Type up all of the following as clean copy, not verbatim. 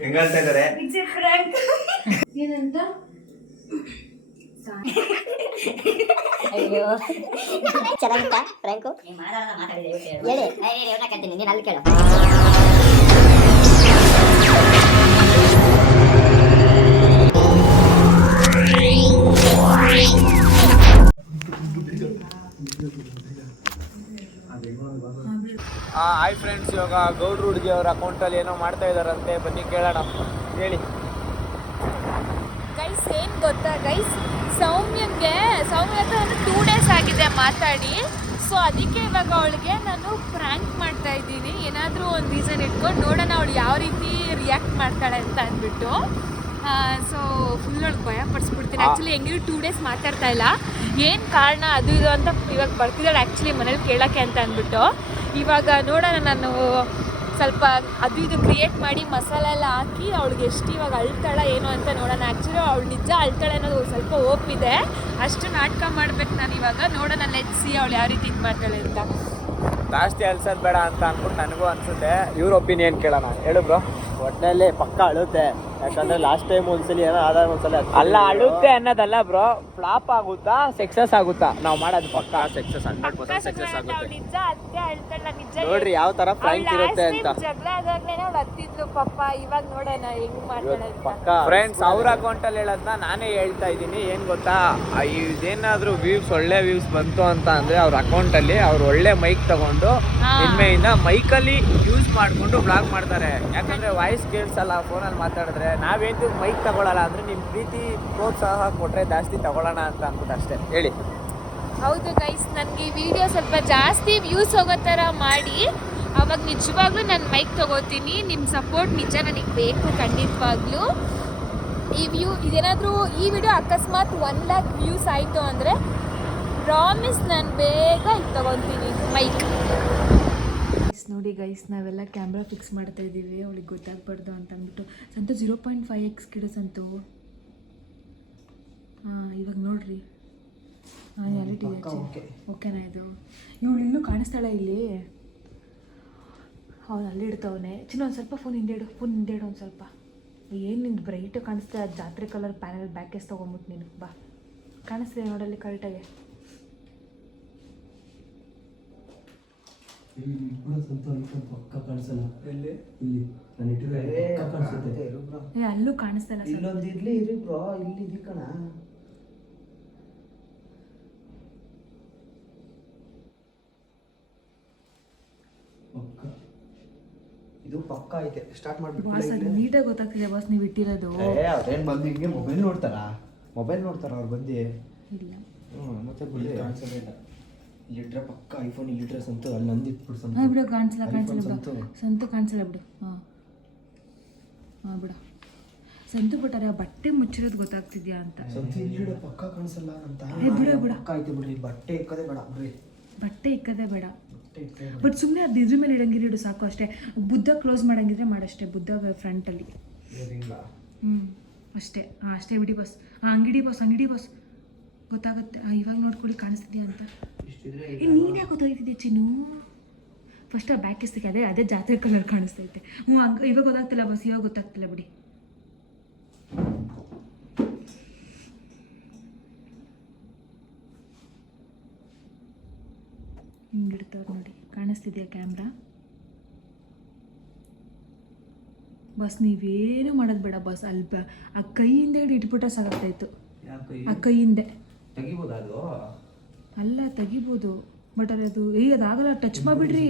ಹೆಂಗ ಹೇಳ್ತಾ ಇದಾರೆ ಏನಂತ ಅಯ್ಯೋ ಚೆನ್ನಾಗಿತ್ತಾ ಫ್ರ್ಯಾಂಕು ಹೇಳಿ ಕೇಳ್ತೀನಿ ನೀನು ಅಲ್ಲಿ ಕೇಳು. ಹಾಯ್ ಫ್ರೆಂಡ್ಸ್, ಇವಾಗ ಗೌಡ್ರ ಹುಡುಗಿ ಅವ್ರ ಅಕೌಂಟಲ್ಲಿ ಏನೋ ಮಾಡ್ತಾ ಇದಾರಂತೆ, ಬನ್ನಿ ಕೇಳೋಣ. ಹೇಳಿ ಗೈಸ್, ಏನು ಗೊತ್ತಾ ಗೈಸ್, ಸೌಮ್ಯ ಹತ್ರ 2 ಡೇಸ್ ಆಗಿದೆ ಮಾತಾಡಿ. ಸೊ ಅದಕ್ಕೆ ಇವಾಗ ಅವಳಿಗೆ ನಾನು ಪ್ರ್ಯಾಂಕ್ ಮಾಡ್ತಾ ಇದ್ದೀನಿ. ಏನಾದರೂ ಒಂದು ರೀಸನ್ ಇಟ್ಕೊಂಡು ನೋಡೋಣ ಅವಳು ಯಾವ ರೀತಿ ರಿಯಾಕ್ಟ್ ಮಾಡ್ತಾಳೆ ಅಂತ ಅಂದ್ಬಿಟ್ಟು. ಸೊ ಫುಲ್ ಅವಳಿಗೆ ಭಯ ಪಡಿಸ್ಬಿಡ್ತೀನಿ. ಆ್ಯಕ್ಚುಲಿ ಹೆಂಗಿದ್ರು 2 ಡೇಸ್ ಮಾತಾಡ್ತಾ ಇಲ್ಲ, ಏನು ಕಾರಣ ಅದು ಇದು ಅಂತ ಇವಾಗ ಬರ್ತಿದ್ದಾಳೆ ಆ್ಯಕ್ಚುಲಿ ಮನೇಲಿ ಕೇಳೋಕ್ಕೆ ಅಂತ ಅಂದ್ಬಿಟ್ಟು. ಇವಾಗ ನೋಡೋಣ, ನಾನು ಸ್ವಲ್ಪ ಅದು ಇದು ಕ್ರಿಯೇಟ್ ಮಾಡಿ ಮಸಾಲೆ ಎಲ್ಲ ಹಾಕಿ ಅವಳಿಗೆ ಎಷ್ಟು ಇವಾಗ ಅಳ್ತಾಳ ಏನು ಅಂತ ನೋಡೋಣ. ಆ್ಯಕ್ಚುಲಿ ಅವಳು ನಿಜ ಅಳ್ತಾಳೆ ಅನ್ನೋದು ಸ್ವಲ್ಪ ಹೋಪ್ ಇದೆ. ಅಷ್ಟು ನಾಟಕ ಮಾಡ್ಬೇಕು ನಾನು ಇವಾಗ. ನೋಡೋಣ, ಲೆಟ್ಸಿ ಅವಳು ಯಾವ ರೀತಿ ಇದು ಮಾಡ್ತಾಳೆ ಅಂತ. ಜಾಸ್ತಿ ಅಲ್ಸೋದು ಬೇಡ ಅಂತ ಅಂದ್ಬಿಟ್ಟು ನನಗೂ ಅನಿಸುತ್ತೆ. ಇವ್ರ ಒಪಿನಿಯನ್ ಕೇಳೋಣ. ಹೇಳು ಬ್ರೋ. ಒಟ್ಟಿನಲ್ಲಿ ಪಕ್ಕ ಅಳುತ್ತೆ, ಯಾಕಂದ್ರೆ ಲಾಸ್ಟ್ ಟೈಮ್ ಒಂದ್ಸಲಿ ಏನೋ ಆದಾಗ ಒಂದ್ಸಲ ಅಲ್ಲ, ಅಳುತ್ತೆ ಅನ್ನೋದಲ್ಲ ಬ್ರೋ, ಫ್ಲಾಪ್ ಆಗುತ್ತಾ ಸಕ್ಸಸ್ ಆಗುತ್ತಾ ನಾವು ಮಾಡೋದು? ಪಕ್ಕ ಸಕ್ಸಸ್, 100% ಸಕ್ಸಸ್ ಆಗುತ್ತೆ. ನಿಜ ಅತ್ತೆ ಅಳ್ತಾಳ, ನಿಜ. ನೋಡ್ರಿ ಯಾವ ತರ ಫ್ರ್ಯಾಂಕ್ ಇರುತ್ತೆ ಅಂತ. ಜಗಳ ಆದಾಗ್ಲೇನೆ ಅವಳು ಹತ್ತಿದ್ಲು ಪಾಪ. ಇವಾಗ ನೋಡೋಣ ಹೆಂಗ್ ಮಾಡ್ತಾಳೆ ಪಕ್ಕ. ಫ್ರೆಂಡ್ಸ್, ಅವ್ರ ಅಕೌಂಟಲ್ಲಿ ಹೇಳೋದನ್ನ ನಾನೇ ಹೇಳ್ತಾ ಇದ್ದೀನಿ. ಏನು ಗೊತ್ತಾ, ಇದೇನಾದ್ರೂ ವ್ಯೂಸ್ ಒಳ್ಳೆ ವ್ಯೂಸ್ ಬಂತು ಅಂತ ಅಂದ್ರೆ ಅವ್ರ ಅಕೌಂಟಲ್ಲಿ ಅವ್ರು ಒಳ್ಳೆ ಮೈಕ್ ತಗೊಂಡು ನಿನ್ನೆಯಿಂದ ಮೈಕಲ್ಲಿ ಯೂಸ್ ಮಾಡಿಕೊಂಡು ಬ್ಲಾಗ್ ಮಾಡ್ತಾರೆ. ಯಾಕಂದ್ರೆ ವಾಯ್ಸ್ ಕೇಳಿಸಲ್ಲ ಫೋನಲ್ಲಿ ಮಾತಾಡಿದ್ರೆ. ನಾವೇನು ಮೈಕ್ ತಗೊಳ್ಳಲ್ಲ ಅಂದ್ರೆ ನಿಮ್ಮ ಪ್ರೀತಿ ಪ್ರೋತ್ಸಾಹ ಕೊಟ್ರೆ ಜಾಸ್ತಿ ತಗೊಳ್ಳೋಣ ಅಂತ ಅಂದ್ಬಿಟ್ಟು ಅಷ್ಟೇ. ಹೇಳಿ. ಹೌದು ಗೈಸ್, ನನಗೆ ಈ ವಿಡಿಯೋ ಸ್ವಲ್ಪ ಜಾಸ್ತಿ ವ್ಯೂಸ್ ಹೋಗೋ ಥರ ಮಾಡಿ ಅವಾಗ ನಿಜವಾಗ್ಲೂ ನಾನು ಮೈಕ್ ತೊಗೋತೀನಿ. ನಿಮ್ಮ ಸಪೋರ್ಟ್ ನಿಜ ನನಗೆ ಬೇಕು ಖಂಡಿತವಾಗ್ಲೂ. ಇದೇನಾದರೂ ಈ ವಿಡಿಯೋ ಅಕಸ್ಮಾತ್ 1 lakh ವ್ಯೂಸ್ ಆಯಿತು ಅಂದರೆ ಪ್ರಾಮಿಸ್ ನಾನು ಬೇಗ ಇದು ತೊಗೊತೀನಿ ಮೈಕ್. ನೋಡಿ ಗೈಸ್, ನಾವೆಲ್ಲ ಕ್ಯಾಮ್ರಾ ಫಿಕ್ಸ್ ಮಾಡ್ತಾ ಇದ್ದೀವಿ ಅವಳಿಗೆ ಗೊತ್ತಾಗಬಾರ್ದು ಅಂತ ಅಂದ್ಬಿಟ್ಟು. ಸಂತು 0.5x ಕಿಡ ಸಂತು. ಇವಾಗ ನೋಡ್ರಿ, ರಿಯಾಲಿಟಿ ಓಕೆನಾ ಇದು? ಇವಳು ಇನ್ನೂ ಕಾಣಿಸ್ತಾಳೆ ಇಲ್ಲಿ. ಅವನು ಅಲ್ಲಿ ಇಡ್ತವನೆ. ಚಿನ್ನ ಒಂದು ಸ್ವಲ್ಪ ಫೋನ್ ಹಿಂದೆ ಇಡು ಒಂದು ಸ್ವಲ್ಪ. ಏನು ನಿಂದು ಬ್ರೈಟ್ ಕಾಣಿಸ್ತಾ, ಅದು ಜಾತ್ರೆ ಕಲರ್ ಪ್ಯಾನಲ್ ಬ್ಯಾಕ್ ಕೇಸ್ ತೊಗೊಂಬಿಟ್ಟು ನೀನು ಬಾ. ಕಾಣಿಸ್ತಿದೆ ನೋಡಲ್ಲಿ ಕರೆಕ್ಟಾಗಿ. ಅಲ್ಲೂ ಕಾಣಿಸ್ತಾನೆ. ಇಲ್ಲೊಂದು ಇರ್ಲಿ ಇರಿ ಬ್ರೋ, ಇಲ್ಲಿ ಇದೆ ಕಣ. ಇದು ಪಕ್ಕ ಐತೆ. ಸ್ಟಾರ್ಟ್ ಮಾಡ್ಬಿಟ್ಟು ಬಾಸ್, ಅದು ನೀಟಾಗಿ ಗೊತ್ತಾಗ್ತಿದೆ ಬಾಸ್ ನೀವು ಇಟ್ಟಿರೋದು. ಅವ್ರೇನು ಬಂದು ಹಿಂಗೆ ಮೊಬೈಲ್ ನೋಡ್ತಾರ ಅವ್ರು ಬಂದು. ಇಲ್ಲ ಮತ್ತೆ ಬಿಡಿ ಕಾಣಿಸೋದೇ ಇಲ್ಲ. ಇಲ್ಲಿಟ್ರೆ ಪಕ್ಕ ಐಫೋನ್ ಇಲ್ಲಿಟ್ರೆ ಸಂತು ಅಲ್ಲಿ ನಂದು ಇಟ್ಬಿಡು ಸಂತು. ಬಿಡು, ಕಾಣಿಸಲ್ಲ ಬಿಡು ಸಂತು, ಕಾಣಿಸಲ್ಲ ಬಿಡು. ಬಿಡು ಸಂತು. ಬಿಟ್ಟಾರೆ ಬಟ್ಟೆ ಮುಚ್ಚಿರೋದು ಗೊತ್ತಾಗ್ತಿದ್ಯಾ ಅಂತ. ಸಂತು ಇಲ್ಲಿ ಪಕ್ಕ ಕಾಣಿಸಲ್ಲ ಅಂತ. ಬಿಡು ಪಕ್ಕ ಐತೆ ಬಿಡ್ರಿ. ಬಟ್ಟೆ ಇಕ್ಕದೇ ಬೇಡ ಬಿಡ್ರಿ. ಬಟ್ಟೆ ಇಕ್ಕದೇ ಬೇಡ. ಬಟ್ ಸುಮ್ಮನೆ ಅದು ಇದ್ರ ಮೇಲೆ ಇಡಂಗಿರಿ ಇಡು ಸಾಕು ಅಷ್ಟೇ. ಬುದ್ಧ ಕ್ಲೋಸ್ ಮಾಡಂಗಿದ್ರೆ ಮಾಡಷ್ಟೇ. ಬುದ್ಧ ಫ್ರಂಟಲ್ಲಿ ಅಷ್ಟೇ. ಅಷ್ಟೇ ಬಿಡಿ ಬಸ್. ಅಂಗಡಿ ಬಸ್ ಗೊತ್ತಾಗುತ್ತೆ. ಇವಾಗ ನೋಡ್ಕೊಳ್ಳಿ ಕಾಣಿಸ್ತಿದ್ಯಾ ಅಂತ. ನೀನು ಯಾಕೆ ಗೊತ್ತಾಗ್ತಿದ್ಯಾ ಚಿನ್ನು? ಫಸ್ಟ್ ಆ ಬ್ಯಾಕ್ ಇಸ್ತಿಗೆ ಅದೇ ಜಾತ್ರೆ ಕಲರ್ ಕಾಣಿಸ್ತೈತೆ. ಇವಾಗ ಗೊತ್ತಾಗ್ತಿಲ್ಲ ಬಸ್, ಇವಾಗ ಗೊತ್ತಾಗ್ತಿಲ್ಲ ಬಿಡಿ. ಹಿಂಗಿಡ್ತವ್ರು ನೋಡಿ, ಕಾಣಿಸ್ತಿದ್ಯಾ ಕ್ಯಾಮ್ರಾ? ಬಸ್ ನೀವೇನು ಮಾಡೋದು ಬೇಡ ಬಸ್. ಅಲ್ಪ ಆ ಕೈಯಿಂದ ಇಟ್ಬಿಟ್ರೆ ಸಾಕಾಗ್ತಾಯಿತ್ತು. ಆ ಕೈಯಿಂದೆ ತೆಗಿಬೋದು. ಅಲ್ಲ ತೆಗಿಬೋದು, ಬಟ್ ಅದು ಅದಾಗಲ್ಲ. ಟಚ್ ಮಾಡಿಬಿಡ್ರಿ.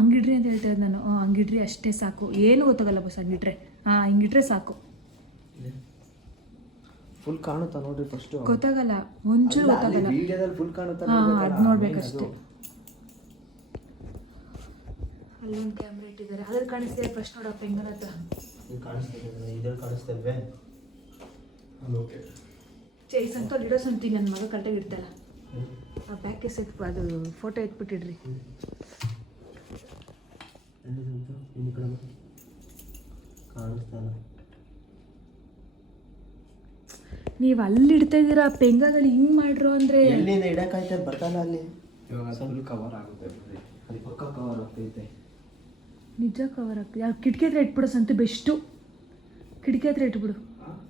ಹಂಗಿಡ್ರಿ ಅಂತ ಹೇಳ್ತಾ ಇದ್ದೆ ನಾನು. ಹಂಗಿಡ್ರಿ ಅಷ್ಟೇ ಸಾಕು. ಏನು ಗೊತ್ತಾಗಲ್ಲ ಬಸ್ ಹಂಗಿಟ್ರೆ. ಹಿಂಗಿಟ್ರೆ ಸಾಕು. ಫುಲ್ ಕಾಣುತ್ತಾ ನೋಡ್ರಿ ಫಸ್ಟ್. ಗೊತ್ತಾಗಲ್ಲ, ಒಂಚೂರು ಗೊತ್ತಾಗಲ್ಲ. ವಿಡಿಯೋದಲ್ಲಿ ಫುಲ್ ಕಾಣುತ್ತಾ. ಅದು ನೋಡ್ಬೇಕಷ್ಟೇ. ಅಲ್ಲೊಂದು ಕ್ಯಾಮ್ರಾ ಇಟ್ಟಿದ್ದಾರೆ, ಅದ್ರಲ್ಲಿ ಕಾಣಿಸ್ತಿದೆ. ಫಸ್ಟ್ ನೋಡಪ್ಪ ಹೆಂಗನ ಹತ್ರ ಕಾಣಿಸ್ತಿದೆ. ಇದ್ರಲ್ಲಿ ಕಾಣಿಸ್ತೇವೆ. ಓಕೆ ಚೈಸ್ ಅಂತ ಅಲ್ಲಿ ಇಡೋ ಸಂತಿ. ನನ್ನ ಮಗ ಕರೆಕ್ಟಾಗಿ ಇಡ್ತಲ್ಲ. ಆ ಬ್ಯಾಕ್ ಕೇಸ್ ಅದು ಫೋಟೋ ಎತ್ಬಿಟ್ಟಿಡ್ರಿ. ಕಾಣಿಸ್ತಲ್ಲ. ನೀವು ಅಲ್ಲಿ ಇಡ್ತಾ ಇದ್ದೀರಾ ಪೆಂಗಾದಲ್ಲಿ ಹಿಂಗೆ ಮಾಡ್ರು ಅಂದರೆ ಎಲ್ಲಿಂದ ಇಡಕ್ಕಾಯ್ತದೆ ಬರ್ತಲ್ಲ ಅಲ್ಲಿ. ಇವಾಗ ಫುಲ್ ಕವರ್ ಆಗುತ್ತೆ, ಅದು ಪಕ್ಕ ಕವರ್ ಆಗ್ತೈತೆ. ನಿಜ ಕವರ್ ಆಗ್ತದೆ. ಕಿಟಕಿ ಹತ್ರ ಇಟ್ಬಿಡೋ ಸಂತು ಬೆಸ್ಟು. ಕಿಟಕಿ ಹತ್ರ ಇಟ್ಬಿಡು,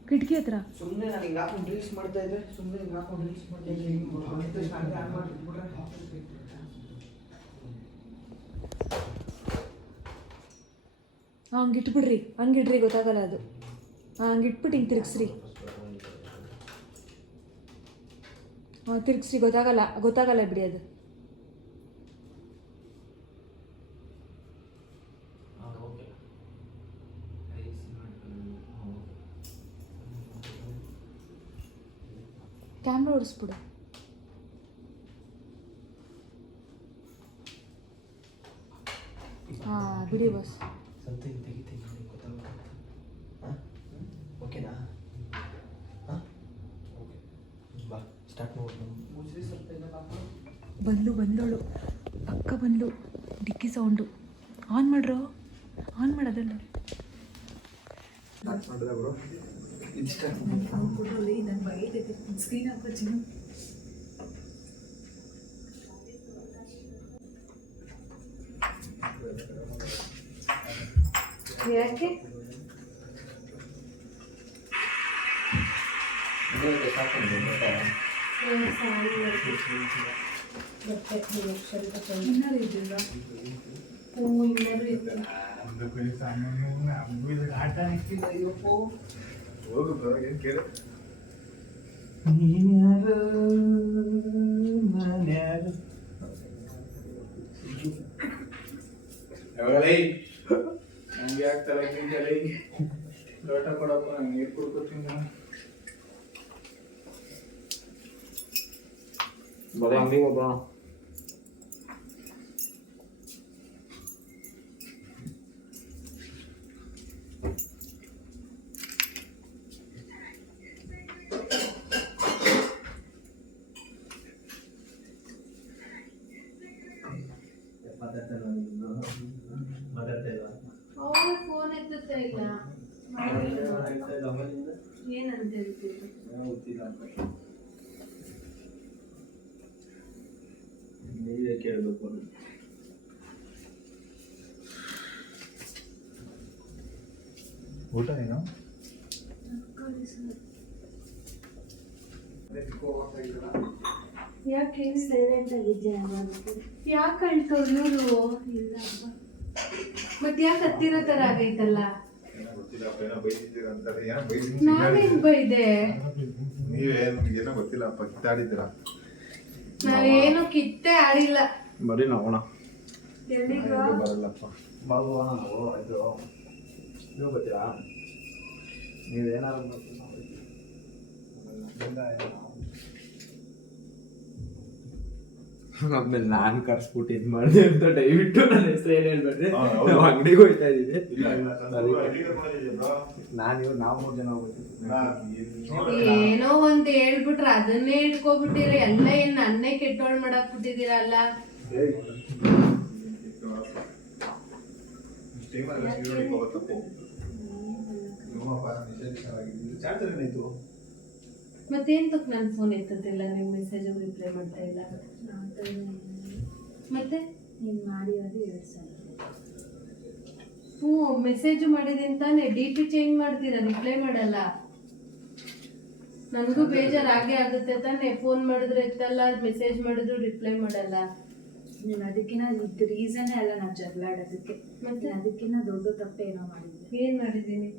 ಕಿಟಕಿ ಹತ್ರ. ಸುಮ್ಮನೆ ನಾನು ಹಿಂಗೆ ಹಾಕೊಂಡು ರೀಲ್ಸ್ ಮಾಡ್ತಾ ಇದ್ದೆ, ಸುಮ್ಮನೆ ಹಿಂಗೆ ಹಾಕೊಂಡು ರೀಲ್ಸ್ ಮಾಡ್ತಾ ಇದ್ದೆ. ಹಂಗೆ ಇಟ್ಬಿಡ್ರಿ, ಹಂಗಿಡ್ರಿ, ಗೊತ್ತಾಗಲ್ಲ ಅದು. ಹಂಗೆ ಇಟ್ಬಿಟ್ಟು ಹಿಂಗೆ ತಿರ್ಗಿಸ್ರಿ. ತಿರ್ಗಿಸ್ರಿ, ಗೊತ್ತಾಗಲ್ಲ ಬಿಡಿ ಅದು. ಕ್ಯಾಮ್ರಾ ಓಡಿಸ್ಬಿಡು. ಹಾಂ ಬಿಡಿ ಬಸ್. ಸಂತೆ ತೆಗಿತೀನಿ ನೋಡಿ, ಗೊತ್ತಾಗುತ್ತೆ. ಹಾಂ ಓಕೆನಾ? ಹಾಂ ಓಕೆ, ಬಾ ಸ್ಟಾರ್ಟ್ ಮಾಡೋದು. ಮುಚ್ಚಿರಿ ಸ್ವಲ್ಪ ಇದೆಲ್ಲ. ಬಂದಳು ಅಕ್ಕ, ಬಂದು ಡಿಕ್ಕಿ ಸೌಂಡು ಆನ್ ಮಾಡ್ರು, ಆನ್ ಮಾಡೋದಲ್ಲ. ಸ್ಕ್ರೀನ್ ಹಾಕೋ ಚಿನ್ನು. ಯಾಕೆ ನಂಗೆ ಆಗ್ತಲ್ಲ ನಿಂಗೆ ಲೋಟ ಕೊಡಪ್ಪ, ನೀರು ಕುಡ್ಕೊತೀನಿ. ಬರೀ ಅಂಗಡಿಗೆ ಹೋಗೋಣ. ಫೋನ್ ಎತ್ತುತ್ತಾ ಇಲ್ಲ. ಏನಂತ ಹೇಳ್ತೀವಿ? ನೀವೇ ಕೇಳಬೇಕು. ಊಟ ಏನು? ಯಾಕೆ ಸೈಲೆಂಟ್ ಆಗಿದ್ಯಾ? ಯಾಕೆ ಅಳ್ತವ್ರು ಇವರು? ಇಲ್ಲ ಮತ್ತೆ ಯಾಕೆ ಹತ್ತಿರೋ ಥರ ಆಗೈತಲ್ಲ? ನಾನೇನು ಬೈದೆ? ನೀವೇ ನಮ್ಗೇನೋ ಗೊತ್ತಿಲ್ಲಪ್ಪ, ಕಿತ್ತಾಡಿದ್ದೀರಾ. ನಾವೇನು ಕಿತ್ತೆ ಆಡಿಲ್ಲ. ಬರೀ ನೋಡೋಣ. ಬರಲ್ಲಪ್ಪ, ಬಾಬುವಣ ನಾವು ಇದು ನೀವು ಗೊತ್ತಿಲ್ಲ. ನೀವೇನಾದ್ರು ಆಮೇಲೆ ನಾನು ಕರ್ಸ್ಬಿಟ್ಟು ಇದು ಮಾಡಿದೆ ಅಂತ ದಯವಿಟ್ಟು ನನ್ನ ಹೆಸರು ಏನು ಹೇಳ್ಬೇಡ್ರಿ. ನಾವು ಅಂಗಡಿಗೆ ಹೋಗ್ತಾ ಇದ್ದೀವಿ. ನಾವು 3 ಜನ ಹೋಗ್ತೀವಿ. ಏನೋ ಒಂದ್ ಹೇಳ್ಬಿಟ್ರೆ ಅದನ್ನೇ ಇಟ್ಕೊಬಿಟ್ಟಿರ. ಎಲ್ಲ ಏನ್ ನನ್ನೇ ಕೆಟ್ಟೋಳ್ ಮಾಡಕ್ ಬಿಟ್ಟಿದ್ದೀರಲ್ಲ. ಮತ್ತೇನ್ ತಕ್ಕ ನನ್ ಫೋನ್ ಎತ್ತುತ್ತಿಲ್ಲ, ನಿಮ್ ಮೆಸೇಜ್ ರಿಪ್ಲೈ ಮಾಡ್ತಾ ಇಲ್ಲ. ಮತ್ತೆ ನೀನು ಮಾಡಿರೋದು 2 ಸಲ. ಮೆಸೇಜ್ ಮಾಡಿದೀನಿ ತಾನೆ, DP ಚೇಂಜ್ ಮಾಡ್ತೀರಾ, ರಿಪ್ಲೈ ಮಾಡಲ್ಲ. ನನಗೂ ಬೇಜಾರಾಗೇ ಆಗುತ್ತೆ ತಾನೆ. ಫೋನ್ ಮಾಡಿದ್ರೆ ಎತ್ತಲ್ಲ, ಮೆಸೇಜ್ ಮಾಡಿದ್ರು ರಿಪ್ಲೈ ಮಾಡಲ್ಲ. ನೀನು ಅದಕ್ಕಿಂತ ಇದು ರೀಸನ್ನೇ ಅಲ್ಲ ನಾವು ಜಗಳಾಡೋದಕ್ಕೆ. ಮತ್ತೆ ಅದಕ್ಕಿಂತ ದೊಡ್ಡ ತಪ್ಪೇನೋ ಮಾಡಿದ್ದೆ. ಏನ್ ಮಾಡಿದ್ದೀನಿ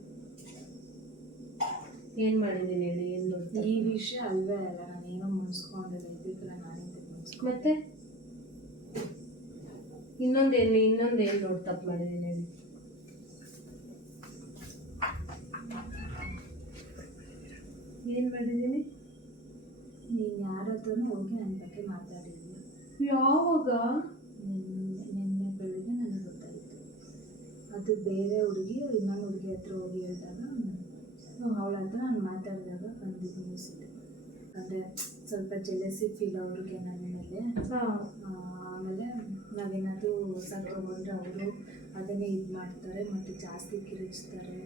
ಹೇಳಿ? ಏನ್ ದೊಡ್ಡ? ಈ ವಿಷಯ ಅಲ್ವೇ ಅಲ್ಲ, ನಾನೇನೋ ಮುನ್ಸ್ಕೊಂಡಿಲ್ಲ, ಇದಕ್ಕೆಲ್ಲ ನಾನೇ ಮುನ್ಸ್ಕೊಂಡು. ಮತ್ತೆ ಇನ್ನೊಂದೇನು ದೊಡ್ಡ ತಪ್ಪು ಮಾಡಿದ್ದೀನಿ ಹೇಳಿ? ಏನ್ ಮಾಡಿದ್ದೀನಿ? ನೀನು ಯಾರ ಹತ್ರನೂ ಹೋಗಿ ನನ್ನ ಬಗ್ಗೆ ಮಾತಾಡಿದ್ವಿ. ಯಾವಾಗ? ನಿನ್ನೆ ಬೆಳಿಗ್ಗೆ ನನಗೆ ಗೊತ್ತಾಯಿತು. ಅದು ಬೇರೆ ಹುಡುಗಿ ಇನ್ನೊಂದು ಹುಡುಗಿ ಹತ್ರ ಹೋಗಿ ಹೇಳಿದಾಗ ಅವಳ ಹತ್ರ ನಾನು ಮಾತಾಡಿದಾಗ ಬಂದಿದ್ದು ನ್ಯೂಸ್ ಇದೆ. ಅಂದರೆ ಸ್ವಲ್ಪ ಜೆಲಸಿ ಫೀಲ್ ಅವ್ರಿಗೆ ನನ್ನ ಮೇಲೆ. ಆಮೇಲೆ ನಾವೇನಾದರೂ ತಗೊಂಡ್ರೆ ಅವರು ಅದನ್ನೇ ಇದು ಮಾಡ್ತಾರೆ ಮತ್ತು ಜಾಸ್ತಿ ಕಿರಿಚ್ತಾರೆ,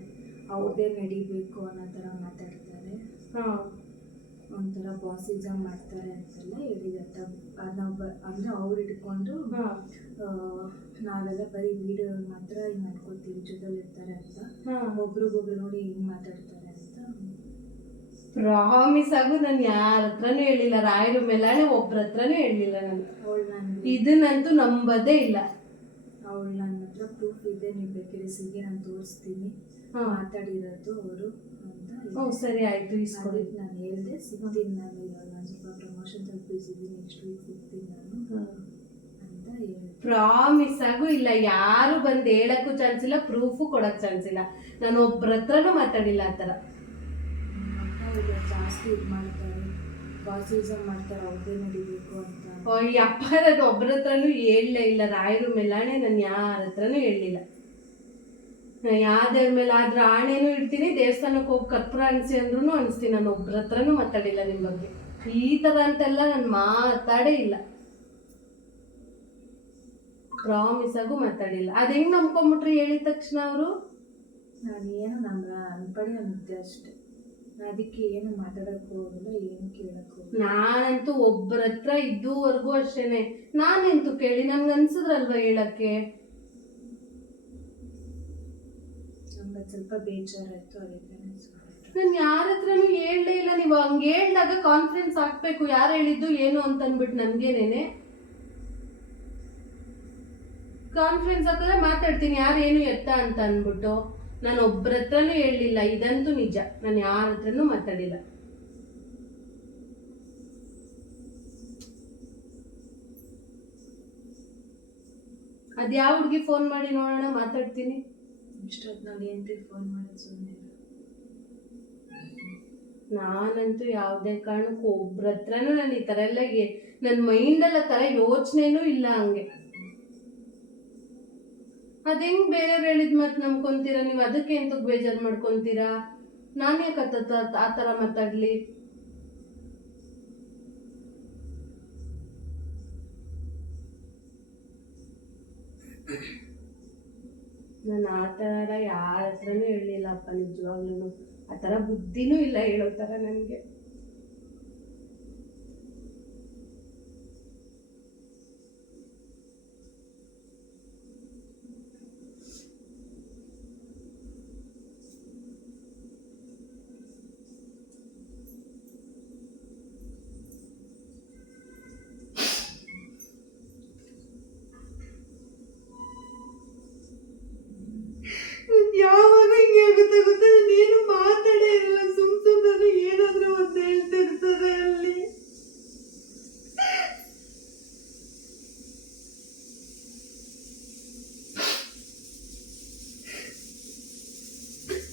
ಅವ್ರದ್ದೇ ನಡಿಬೇಕು ಅನ್ನೋ ಥರ ಮಾತಾಡ್ತಾರೆ. ಒಂಥರ ಬಾಸಿಸಮ್ ಮಾಡ್ತಾರೆ ಅಂತೆಲ್ಲ ಹೇಳಿದತ್ತ. ಅಂದರೆ ಅವ್ರು ಇಟ್ಕೊಂಡು ನಾವೆಲ್ಲ ಬರೀ ವಿಡಿಯೋ ಮಾತ್ರ ಹಿಂಗೆ ಅನ್ಕೊತೀವಿ ಜೊತೆಲಿ ಇರ್ತಾರೆ ಅಂತ, ಒಬ್ರಿಗೊಬ್ರು ನೋಡಿ ಹಿಂಗೆ ಮಾತಾಡ್ತಾರೆ ಅಂತ. ಪ್ರಾಮಿಸ್ ಆಗು ನಾನು ಯಾರ ಹತ್ರನೂ ಹೇಳಿಲ್ಲ, ರಾಯರು ಮೇಲಾಳೆ ಒಬ್ರ ಹತ್ರನೂ ಹೇಳಿಲ್ಲ ನಾನು. ಇದನ್ನಂತೂ ನಂಬದೇ ಇಲ್ಲ. ಅವಳು ನನ್ನ ಹತ್ರ ಪ್ರೂಫ್ ಇದೆ, ನೀವು ಬೇಕಿದ್ರೆ ಸಿಗಿ ನಾನು ತೋರಿಸ್ತೀನಿ ಮಾತಾಡಿರೋದು ಅವರು ಅಂತ. ಸರಿ ಆಯ್ತು, ಇಸ್ಕೊಳ್ಳಿ. ನಾನು ಹೇಳಿದೆ ಸಿಗ್ತೀನಿ ನಾನು, ಇವಾಗ ನಾನು ಸ್ವಲ್ಪ ಪ್ರಮೋಷನ್ ಸ್ವಲ್ಪ ಇದ್ದೀನಿ, ನೆಕ್ಸ್ಟ್ ವೀಕ್ ಸಿಗ್ತೀನಿ ನಾನು ಅಂತ ಹೇಳಿದೆ. ಪ್ರಾಮಿಸ್ ಆಗು ಇಲ್ಲ, ಯಾರು ಬಂದು ಹೇಳಕ್ಕೂ ಚಾನ್ಸ್ ಇಲ್ಲ, ಪ್ರೂಫು ಕೊಡಕ್ ಚಾನ್ಸ್ ಇಲ್ಲ. ನಾನು ಒಬ್ರ ಹತ್ರನೂ ಮಾತಾಡಿಲ್ಲ ಆ ಥರ. ಜಾಸ್ತಿ ಇದು ಮಾಡ್ತಾರೆ, ಬಾಸಿಸಮ್ ಮಾಡ್ತಾರೆ, ಅವ್ರದ್ದೇ ನಡಿಬೇಕು ಅಂತ. ಅಪ್ಪ ನಾನು ಒಬ್ರ ಹತ್ರನೂ ಹೇಳಲೇ ಇಲ್ಲ, ರಾಯರು ಮೇಲಾಣೆ ನಾನು ಯಾರ ಹತ್ರನೂ ಹೇಳಲಿಲ್ಲ. ಯಾವ ದೇವ್ರ ಮೇಲೆ ಆದ್ರೆ ಆಣೆನೂ ಇಡ್ತೀನಿ, ದೇವಸ್ಥಾನಕ್ಕೆ ಹೋಗಿ ಕರ್ಪೂರ ಅನಿಸಿ ಅಂದ್ರೂ ಅನಿಸ್ತೀನಿ. ನಾನು ಒಬ್ರ ಹತ್ರನೂ ಮಾತಾಡಿಲ್ಲ ನಿಮ್ಮ ಬಗ್ಗೆ. ಈ ಥರ ಅಂತೆಲ್ಲ ನಾನು ಮಾತಾಡೇ ಇಲ್ಲ, ಪ್ರಾಮಿಸ್ ಆಗು ಮಾತಾಡಿಲ್ಲ. ಅದು ಹೆಂಗೆ ನಂಬ್ಕೊಂಬಿಟ್ರಿ ಹೇಳಿದ ತಕ್ಷಣ ಅವರು? ನಾನೇನು ಅನ್ಪಡಿ ಅಂತೆ ಅಷ್ಟೆ, ಅದಕ್ಕೆ ಏನು ಮಾತಾಡಕ್ಕೆ ಹೋಗಿಲ್ಲ, ಏನು ಕೇಳಕ್ಕೆ ಹೋಗಿಲ್ಲ. ನಾನಂತೂ ಒಬ್ಬರ ಹತ್ರ ಇದುವರೆಗೂ ಅಷ್ಟೇನೆ, ನಾನೆಂತೂ ಕೇಳಿ ನನ್ಗೆ ಅನ್ಸಿದ್ರಲ್ವ ಹೇಳಕ್ಕೆ. ನಮ್ಗೆ ಸ್ವಲ್ಪ ಬೇಜಾರಾಯ್ತು, ಅದಕ್ಕೆ ನಾನು ಯಾರ ಹತ್ರನೂ ಹೇಳಲೇ ಇಲ್ಲ. ನೀವು ಹಂಗೆ ಹೇಳ್ದಾಗ ಕಾನ್ಫಿಡೆನ್ಸ್ ಹಾಕ್ಬೇಕು, ಯಾರು ಹೇಳಿದ್ದು ಏನು ಅಂತ ಅಂದ್ಬಿಟ್ಟು ನನ್ಗೇನೇನೆ ಕಾನ್ಫಿಡೆನ್ಸ್ ಹಾಕಿದ್ರೆ ಮಾತಾಡ್ತೀನಿ, ಯಾರು ಏನು ಎತ್ತ ಅಂತ ಅಂದ್ಬಿಟ್ಟು. ನಾನು ಒಬ್ಬರ ಹತ್ರನೂ ಹೇಳಲಿಲ್ಲ, ಇದಂತೂ ನಿಜ. ನಾನು ಯಾರ ಹತ್ರನೂ ಮಾತಾಡಿಲ್ಲ. ಅದ್ಯಾವ ಹುಡುಗಿ ಫೋನ್ ಮಾಡಿ ನೋಡೋಣ, ಮಾತಾಡ್ತೀನಿ. ಇಷ್ಟೊತ್ತಿನಲ್ಲಿ ಏನ್ರಿ ಫೋನ್ ಮಾಡೋದು ಸುಮ್ಮನೆ. ನಾನಂತೂ ಯಾವುದೇ ಕಾರಣಕ್ಕೂ ಒಬ್ರ ಹತ್ರನೂ ನಾನು ಈ ಥರ ಎಲ್ಲ ನನ್ನ ಮೈಂಡಲ್ಲಿ ಆ ಥರ ಯೋಚನೆನೂ ಇಲ್ಲ. ಹಂಗೆ ಅದು ಹೆಂಗೆ ಬೇರೆಯವ್ರು ಹೇಳಿದ ಮತ್ತೆ ನಂಬ್ಕೊಂತೀರಾ ನೀವು? ಅದಕ್ಕೆ ಎಂತಕ್ಕೆ ಬೇಜಾರು ಮಾಡ್ಕೊತೀರಾ? ನಾನು ಯಾಕೆ ಆ ಥರ ಮಾತಾಡಲಿ? ನಾನು ಆ ಥರ ಯಾರ ಹತ್ರನೂ ಹೇಳಲಿಲ್ಲಪ್ಪ, ನಿಜವಾಗ್ಲೂ ಆ ಥರ ಬುದ್ಧಿನೂ ಇಲ್ಲ ಹೇಳೋ ಥರ ನನಗೆ. ಯಾವಾಗ ಹಿಂಗೆ ಆಗುತ್ತೆ ಗೊತ್ತಾ, ನಾನೇನು ಮಾತಾಡೇ ಇರಲ್ಲ, ಸುಮ್ಮನೆ ಏನಾದರೂ ಒಂದು ಹೇಳ್ತಿರ್ತಾರೆ ಅಲ್ಲಿ.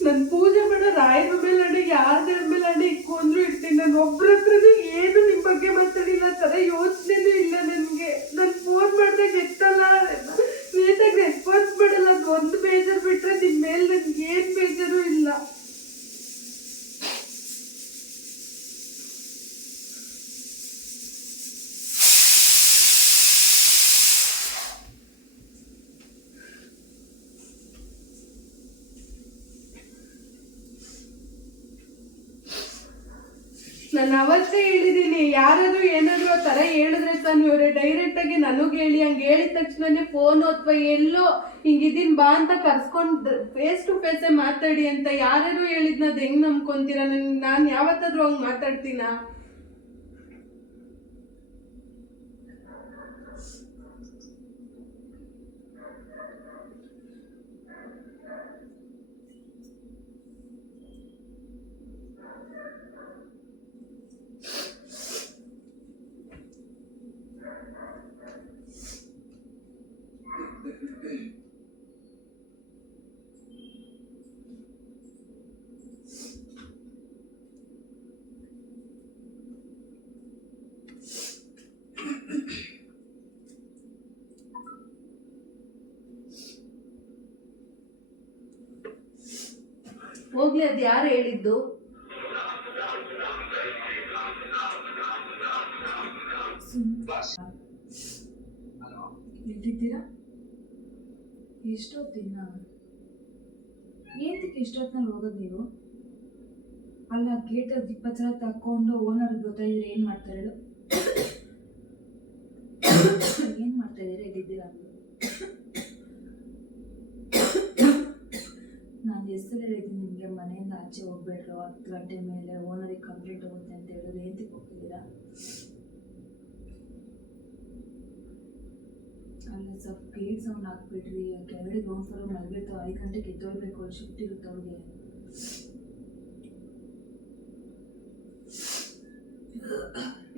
ನಾನು ಪೂಜೆ ಮಾಡೋ ರಾಯರ ಮೇಲೆ ಅಡ್ಡಿ, ಯಾರ ದೇವ್ರ ಮೇಲೆ ಅಡ್ಡಿ ಇಕ್ಕೊಂಡ್ರು ಇರ್ತೀನಿ. ನಾನು ಒಬ್ರ ಹತ್ರನೂ ಏನು ನಿಮ್ಮ ಬಗ್ಗೆ ಮಾತಾಡಿಲ್ಲ, ಆ ಥರ ಯೋಚನೆನೂ ಇಲ್ಲ ನನಗೆ. ನಾನು ಫೋನ್ ಮಾಡಿದಾಗ ಎತ್ತಲ್ಲ, ನೀಟಾಗಿ ರೆಸ್ಪಾನ್ಸ್ ಮಾಡಲ್ಲ, ಅದು ಒಂದು ಬೇಜಾರು ಬಿಟ್ಟರೆ ನಿಮ್ಮ ಮೇಲೆ ನನಗೆ ಏನು ಬೇಜಾರು ಇಲ್ಲ. ನಾನು ಅವತ್ತೇ ಹೇಳಿದ್ದೀನಿ, ಯಾರಾದ್ರೂ ಏನಾದ್ರು ಆ ಥರ ಹೇಳಿದ್ರೆ ತಾನು ಇವರೇ ಡೈರೆಕ್ಟ್ ಆಗಿ ನನಗೆ ಹೇಳಿ, ಹಂಗೆ ಹೇಳಿದ ತಕ್ಷಣನೇ ಫೋನು ಅಥವಾ ಎಲ್ಲೋ ಹಿಂಗಿದ್ದೀನಿ ಬಾ ಅಂತ ಕರ್ಸ್ಕೊಂಡು ಫೇಸ್ ಟು ಫೇಸೇ ಮಾತಾಡಿ ಅಂತ ಯಾರ್ಯಾರು ಹೇಳಿದ್ನ ಅದು ಹೆಂಗೆ ನಂಬ್ಕೊಂತೀರಾ? ನಾನು ಯಾವತ್ತಾದ್ರೂ ಹಂಗೆ ಮಾತಾಡ್ತೀನಾ? ಹೋಗ್ಲಿ, ಅದು ಯಾರು ಹೇಳಿದ್ದು? ಎಲ್ಲಿದ್ದೀರಾ? ಎಷ್ಟೊತ್ತಿನ? ಏನಕ್ಕೆ ಇಷ್ಟೊತ್ತಿನಲ್ಲಿ ಹೋಗೋದು ನೀವು? ಅಲ್ಲ ಗೇಟ್ 20 ಸಲ ತಕ್ಕೊಂಡು ಓನರ್ ಗೊತ್ತಾಗಿದ್ರೆ ಏನು ಮಾಡ್ತಾರೆ ಹೇಳು? ಏನು ಮಾಡ್ತಾ ಇದ್ದೀರಾ ಇದ್ದಿದ್ದೀರಾ? ನಾನು ಎಷ್ಟು ಹೇಳಿದ್ದೀನಿ ನಿಮಗೆ ಮನೆಯಿಂದ ಆಚೆ ಹೋಗ್ಬೇಡ್ರು, 10 ಗಂಟೆ ಮೇಲೆ ಓನರಿಗೆ ಕಂಪ್ಲೇಂಟ್ ಹೋಗುತ್ತೆ ಅಂತ ಹೇಳಿದ್ರೆ ಏಂತಕ್ಕೆ ಹೋಗ್ತಿದ್ದೀರಾ? ಅಲ್ಲ ಸ್ವಲ್ಪ ಗೇಟ್ ಸೌಂಡ್ ಹಾಕ್ಬಿಡ್ರಿ, ಕೆಳಗಡೆ ಗ್ರೌಂಡ್ ಫ್ಲೋರ್ ಮಲಗಿರ್ತಾವೆ, 5 ಗಂಟೆಗೆ ಎದ್ದೋಗ್ಬೇಕು, ಅವ್ರು ಶಿಫ್ಟ್ ಇರುತ್ತೆ ಅವ್ರಿಗೆ.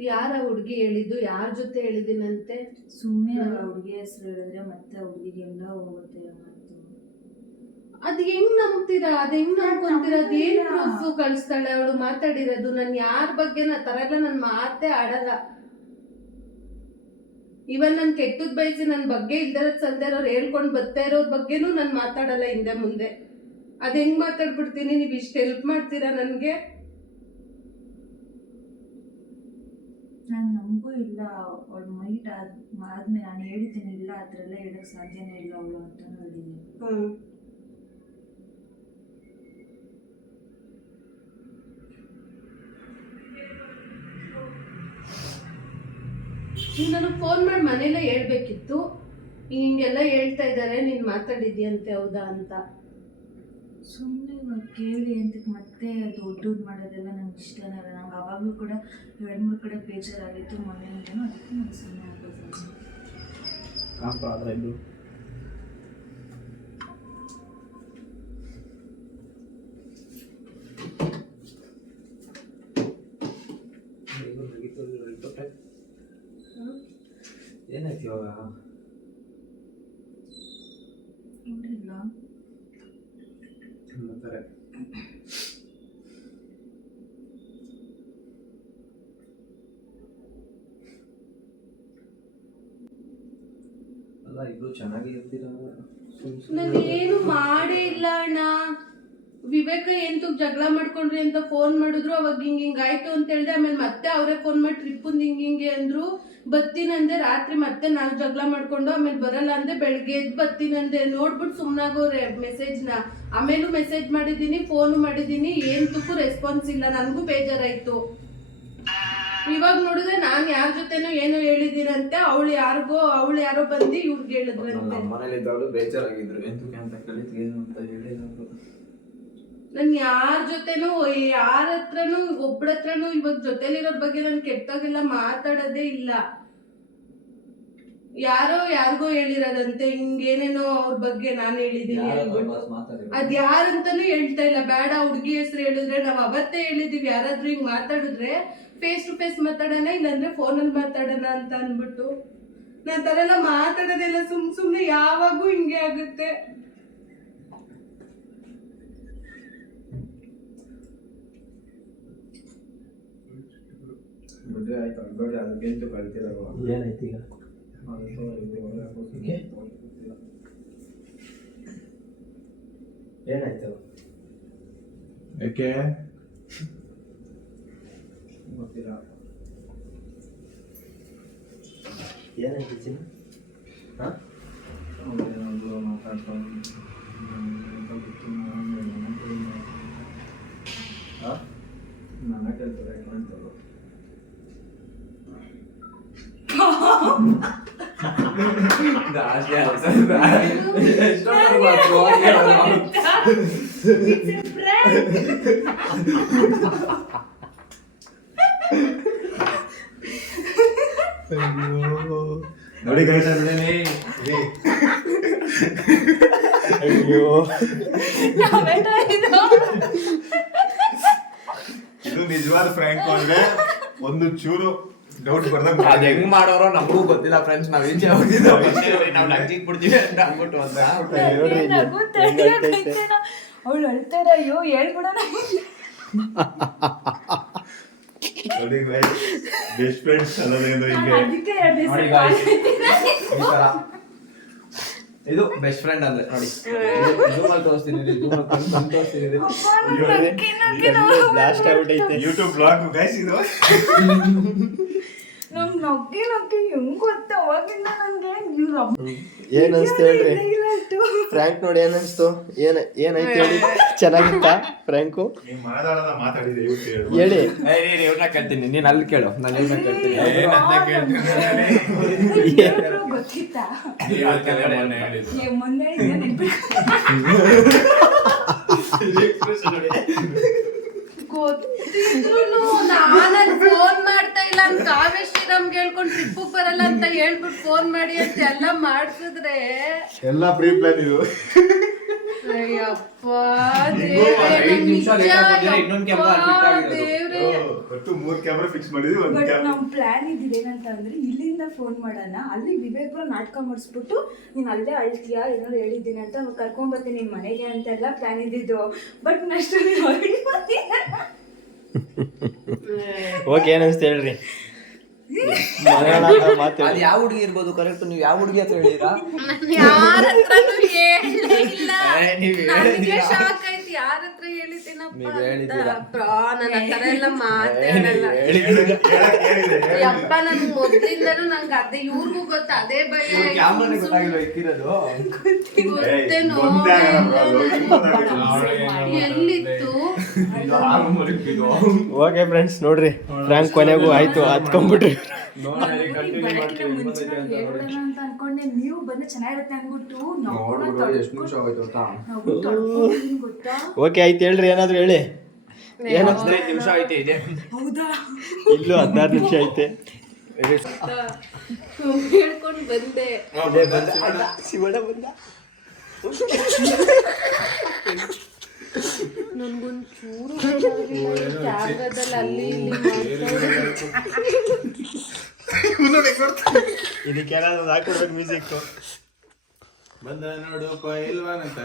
ಯಾರ ಹುಡುಗಿ ಹೇಳಿದ್ದು, ಯಾರ ಜೊತೆ ಹೇಳಿದ್ದೀನಂತೆ? ಸುಮ್ಮನೆ ಹುಡುಗಿ ಹೆಸರು ಹೇಳಿದ್ರೆ ಮತ್ತೆ ಹುಡುಗಿಗೆಲ್ಲ ಹೋಗುತ್ತೆ ಮಾತು. ಅದ್ ಹೆಂಗ್ ನಂಬ್ತೀರಾ? ಅದ್ ಹೆಂಗ್ ನಂಬ್ಕೊಂತೀರಾ? ಅದೇನ್ ಪ್ರೂಫ್ ಕಳಿಸ್ತಾಳೆ ಅವಳು ಮಾತಾಡಿರೋದು? ನನ್ ಯಾರ ಬಗ್ಗೆ ಆ ತರ ಎಲ್ಲ ನನ್ ಮಾತೇ ಆಡಲ್ಲ. ಇವನ್ ನನ್ ಕೆಟ್ಟದ್ ಬಯಸಿ ನನ್ ಬಗ್ಗೆ ಇಲ್ದಿರೋದ್ ಸಲ್ದಿರೋರು ಹೇಳ್ಕೊಂಡ್ ಬರ್ತಾ ಇರೋರ್ ಬಗ್ಗೆನೂ ನಾನ್ ಮಾತಾಡಲ್ಲ ಹಿಂದೆ ಮುಂದೆ. ಅದ್ ಹೆಂಗ್ ಮಾತಾಡ್ಬಿಡ್ತೀನಿ? ನೀವ್ ಇಷ್ಟ ಹೆಲ್ಪ್ ಮಾಡ್ತೀರಾ ನನ್ಗೆ? ನಾನು ನಮಗೂ ಇಲ್ಲ, ಅವಳು ಮೈಟ್ ಆದ್ಮೇಲೆ ನಾನು ಹೇಳಿದ್ದೀನಿ ಇಲ್ಲ ಆ ಥರ ಎಲ್ಲ ಹೇಳಕ್ ಸಾಧ್ಯನೇ ಇಲ್ಲ ಅವಳು ಅಂತ ಹೇಳಿದ್ದೀನಿ. ನೀವ್ ನನಗ್ ಫೋನ್ ಮಾಡಿ ಮನೇಲೆ ಹೇಳ್ಬೇಕಿತ್ತು, ಹಿಂಗೆಲ್ಲ ಹೇಳ್ತಾ ಇದ್ದಾರೆ, ನೀನ್ ಮಾತಾಡಿದ್ಯಂತೆ ಹೌದಾ ಅಂತ. ಸುಮ್ಮನೆ ಇವಾಗ ಕೇಳಿ ಅಂತಕ್ಕೆ ಮತ್ತೆ ದೊಡ್ಡದು ಮಾಡೋದೆಲ್ಲ ನಂಗೆ ಇಷ್ಟನೇ ಇಲ್ಲ. ನಂಗೆ ಅವಾಗಲೂ ಕೂಡ 2-3 ಕಡೆ ಬೇಜಾರಾಗಿತ್ತು ಮೊನ್ನೆಯಿಂದನೂ, ಅದಕ್ಕೆ ನಾನು ಸುಮ್ಮನೆ ಆಗೋದು. ಏನಾಯ್ತು ಇವಾಗ? ನೋಡಿಲ್ಲ ಅಲ್ಲ ಇಬ್ರು ಚೆನ್ನಾಗಿ ಇರ್ತೀರಾ? ನಾನು ಏನು ಮಾಡೇ ಇಲ್ಲ ಅಣ್ಣ. ವಿವೇಕ ಎಂತಕ್ ಜಗಳ ಮಾಡ್ಕೊಂಡ್ರಿ ಅಂತ ಫೋನ್ ಮಾಡಿದ್ರು, ಅವಾಗ ಹಿಂಗ್ ಆಯ್ತು ಅಂತ ಹೇಳ್ದೆ. ಆಮೇಲೆ ಮತ್ತೆ ಅವರೇ ಫೋನ್ ಮಾಡಿ ಟ್ರಿಪ್ಪುಂದ್ ಹಿಂಗೆ ಅಂದ್ರು. ಬತ್ತೀನಂದೆ, ರಾತ್ರಿ ಮತ್ತೆ ನಾವು ಜಗಳ ಮಾಡ್ಕೊಂಡು ಆಮೇಲೆ ಬರಲ್ಲ ಅಂದೆ, ಬೆಳಗ್ಗೆ ಎದ್ದು ಬತ್ತೀನಂದೆ. ನೋಡ್ಬಿಟ್ಟು ಸುಮ್ನಾಗೋರೆ ಮೆಸೇಜ್ನ. ಆಮೇಲೂ ಮೆಸೇಜ್ ಮಾಡಿದೀನಿ, ಫೋನು ಮಾಡಿದೀನಿ, ಏಂತಕ್ಕೂ ರೆಸ್ಪಾನ್ಸ್ ಇಲ್ಲ. ನನ್ಗೂ ಬೇಜಾರಾಯ್ತು. ಇವಾಗ ನೋಡಿದ್ರೆ ನಾನ್ ಯಾರ ಜೊತೆನೋ ಏನೋ ಹೇಳಿದಿರಂತೆ, ಅವಳು ಯಾರೋ ಬಂದು ಇವ್ರಿಗೆ ಹೇಳಿದ್ರಂತೆ. ಮನೇಲಿದ್ದವರು ಬೇಜಾರಾಗಿದ್ರು, ಎಂತಕ್ಕೆ ಅಂತ ಕೇಳಿದ್ ಏನು ಅಂತ ಹೇಳಿ ನನ್ ಯಾರ ಜೊತೆನೂ ಯಾರ ಹತ್ರನೂ ಒಬ್ಬರ ಹತ್ರನೂ ಇವಾಗ ಜೊತೆಲಿರೋರ್ ಬಗ್ಗೆ ನನ್ ಕೆಟ್ಟಾಗೆಲ್ಲ ಮಾತಾಡೋದೇ ಇಲ್ಲ. ಯಾರಿಗೋ ಹೇಳಿರೋದಂತೆ ಹಿಂಗೇನೇನೋ ಅವ್ರ ಬಗ್ಗೆ ನಾನು ಹೇಳಿದೀನಿ ಅಂದ್ಬಿಟ್ಟು. ಅದ್ ಯಾರಂತಾನು ಹೇಳ್ತಾ ಇಲ್ಲ. ಬೇಡ ಹುಡುಗಿ ಹೆಸರು ಹೇಳಿದ್ರೆ ನಾವ್ ಅವತ್ತೇ ಹೇಳಿದೀವಿ, ಯಾರಾದ್ರೂ ಹಿಂಗ್ ಮಾತಾಡಿದ್ರೆ ಫೇಸ್ ಟು ಫೇಸ್ ಮಾತಾಡೋಣ, ಇಲ್ಲಾಂದ್ರೆ ಫೋನಲ್ಲಿ ಮಾತಾಡೋಣ ಅಂತ ಅಂದ್ಬಿಟ್ಟು. ನಾನ್ ತರ ಎಲ್ಲ ಮಾತಾಡೋದಿಲ್ಲ, ಸುಮ್ನೆ ಯಾವಾಗೂ ಹಿಂಗೆ ಆಗುತ್ತೆ. ಬಿಡ್ರೆ ಆಯ್ತು, ಅಡ್ಡೋಡಿ ಅದಕ್ಕೆಂತೂ ಕಳ್ತಿರಲ್ವ? ಏನಾಯ್ತು ಈಗ? ಏನಾಯ್ತು? ಯಾಕೆ ಗೊತ್ತಿಲ್ಲ. ಏನಾಯ್ತು ಚಿನ್ನ? ಏನಾದ್ರು ಮಾತಾಡ್ಕೊಂಡು ನನ್ನ ಕೇಳ್ತಾರೆ ಕಾಣ್ತಲ್ಲ. ನೋಡಿ ಗೈಸ್, ಅಯ್ಯೋ ಇದು ನಿಜವಾದ ಫ್ರ್ಯಾಂಕ್ ಅಂದ್ರೆ ಒಂದು ಚೂರು ಡೌಟ್ ಬರ್ದಂಗ. ಅದ್ ಹೆಂಗ್ ಮಾಡೋರೋ ನಮಗೂ ಗೊತ್ತಿಲ್ಲ ಫ್ರೆಂಡ್ಸ್. ನಾವ್ ಈಚೆ ಹೋಗಿದ್ದು ನಾವ್ ನಗ್ಜಿಕ್ ಬಿಡ್ತೀವಿ ಅಂತ ಅಂದ್ಬಿಟ್ಟು ಅಂತ ಅವಳು ಅಳ್ತಾರ. ಅಯ್ಯೋ ಹೇಳ್ಬಿಡೋಣ. ನೋಡಿ ಗೈಸ್, ಬೆಸ್ಟ್ ಫ್ರೆಂಡ್ಸ್ ಅನ್ನೋದೇನು ಹಿಂಗೆ. ಅದಕ್ಕೆ ಇದು ಬೆಸ್ಟ್ ಫ್ರೆಂಡ್ ಅಂದ್ರೆ ನೋಡಿ. ಜೂಮಲ್ಲಿ ತೋರಿಸ್ತೀನಿ, ಬ್ಲಾಸ್ಟ್ ಆಗ್ಬಿಟ್ಟೈತೆ ಯೂಟ್ಯೂಬ್ ಬ್ಲಾಗ್ ಗೈಸ್ ಇದು. ನಂಗೆ ನಗ್ಗೆ ಹೆಂಗ್ ಗೊತ್ತ ಅವಾಗಿಂದ ನಂಗೆ ಏನ್ ಅನ್ಸ್ತು ಹೇಳ್ರಿ ಫ್ರ್ಯಾಂಕ್ ನೋಡಿ ಏನ್ ಅನ್ಸ್ತು ಏನಾಯ್ತು ಹೇಳಿ ಚೆನ್ನಾಗಿತ್ತಾ ಫ್ರ್ಯಾಂಕು ನೀವು ಮಾತಾಡೋದ ಮಾತಾಡಿದ್ರೆ ಇವ್ರು ಹೇಳು. ಹೇಳಿ ಇವ್ರನ್ನ ಕೇಳ್ತೀನಿ, ನೀನ್ ಅಲ್ಲಿ ಕೇಳು, ನಾನು ಇವ್ರನ್ನ ಕೇಳ್ತೀನಿ. ಗೊತ್ತಿತ್ತಾ ಮೊನ್ನೆ ಹೇಳಿದ್ದು. ಮುಂದೆ ಗೊತ್ತಿದ್ರು ನಾನು ಫೋನ್ ಮಾಡ್ತಾ ಇಲ್ಲ ಅಂತ ಕಾವ್ಯ ಶ್ರೀರಾಮ್ಗೆ ಹೇಳ್ಕೊಂಡು ಟ್ರಿಪ್ ಬರಲ್ಲ ಅಂತ ಹೇಳ್ಬಿಟ್ಟು ಫೋನ್ ಮಾಡಿ ಅಂತ ಎಲ್ಲ ಮಾಡ್ಸಿದ್ರೆ ಎಲ್ಲ ಪ್ರೀ ಪ್ಲಾನ್ ಇದು. ಅಯ್ಯಪ್ಪ ನಿಂಗೂ ಒಂದ್ 5 ನಿಮಿಷ late ಆಗ್ ಬಂದ್ರೆ ಇನ್ನೊಂದ್ camera fit ಆಗಿರೋದು. ದೇವ್ರೆ. ಒಟ್ಟು 3 ಕ್ಯಾಮ್ರಾ ಫಿಕ್ಸ್ ಮಾಡಿದ್ವಿ, ಒಂದು ಬಟ್ ಕ್ಯಾಮ್ರಾ ನಮ್ ಪ್ಲಾನ್ ಇದ್ದಿದ್ದೇನಂತ ಅಂದ್ರೆ ಇಲ್ಲಿಂದ ಫೋನ್ ಮಾಡೋಣ, ಅಲ್ಲಿ ವಿವೇಕ್ರ ನಾಟಕ ಮಾಡಿಸ್ಬಿಟ್ಟು ನೀನ್ ಅಲ್ಲೇ ಅಳ್ತೀಯಾ ಏನಾದ್ರು ಹೇಳಿದ್ದೀನಿ ಅಂತ ಕರ್ಕೊಂಡ್ ಬರ್ತೀನಿ ನಿನ್ ಮನೆಗೆ ಅಂತೆಲ್ಲ ಪ್ಲಾನ್ ಇದ್ದಿದ್ದು. ಬಟ್ ನೆಕ್ಸ್ಟ್ ಓಕೆ ಏನ್ ಅನ್ಸ್ತು ಹೇಳ್ರಿ ಮಾತಾಡಿ. ಅದು ಯಾವ ಹುಡುಗಿ ಇರ್ಬೋದು ಕರೆಕ್ಟ್, ನೀವು ಯಾವ ಹುಡುಗಿ ಹತ್ರ ಹೇಳಿರಾ? ಯಾರ ಹತ್ರನೂ ಹೇಳೇ ಇಲ್ಲ. ನೀವ್ ನನಗೆ ಹೇಳಿದ್ದೀರಾ? ಶಾಕ್ ಆಯ್ತು, ಯಾರ ಹತ್ರ ಹೇಳಿದ್ದೀನಪ್ಪ ನೀವ್ ಅಂತ. ಹೇಳಿದ್ದೀರಾ? ನನ್ನ ಹತ್ರ ಎಲ್ಲ ಮಾತಾಡಲ್ಲ. ಯಪ್ಪ ನನ್ ಮೊದ್ಲಿಂದನೂ ನಂಗೆ ಅದೇ ಇವ್ರಿಗೂ ಗೊತ್ತ ಅದೇ ಭಯ. ಕ್ಯಾಮ್ರಾನೇ ಗೊತ್ತಾಗಿಲ್ಲ ಇಕ್ಕಿರೋದು. ಗೊತ್ತೇನೋ ಎಲ್ಲಿತ್ತು. ಓಕೆ ಫ್ರೆಂಡ್ಸ್ ನೋಡ್ರಿ ಫ್ರ್ಯಾಂಕ್ ಕೊನೆಗೂ ಆಯ್ತು ಹತ್ಕೊಂಡ್ಬಿಟ್ರಿ. ಹೇಳ್ಬಿಡೋಣ ಅಂತ ಅನ್ಕೊಂಡೆ, ನೀವು ಬಂದ್ರೆ ಚೆನ್ನಾಗಿರುತ್ತೆ ಅನ್ಬಿಟ್ಟು ಎಷ್ಟು ನಿಮಿಷ ಆಗೋಯ್ತು ಗೊತ್ತಾ? ಗೊತ್ತಾ. ಓಕೆ ಆಯ್ತು ಹೇಳ್ರಿ ಏನಾದ್ರು ಹೇಳಿ. ಏನು 15 ನಿಮಿಷ ಐತೆ ಇದೆ. ಹೌದಾ ಇಲ್ಲೂ 16 ನಿಮಿಷ ಐತೆ. ಹೇಳ್ಕೊಂಡ್ ಬಂದೆ. ಶಿವಣ್ಣ ಬಂದ. ನನ್ಗೊಂದ್ ಚೂರು ಕ್ಯಾಮ್ರಾದಲ್ಲಿ ಅಲ್ಲಿ ಇಲ್ಲಿ ಇದಕ್ಕೆ ಏನಾದ್ರು ಹಾಕೊಡ್ಬೇಕು ಮ್ಯೂಸಿಕ್. ಬಂದ ನೋಡು ಇಲ್ವಾ ಅಂತ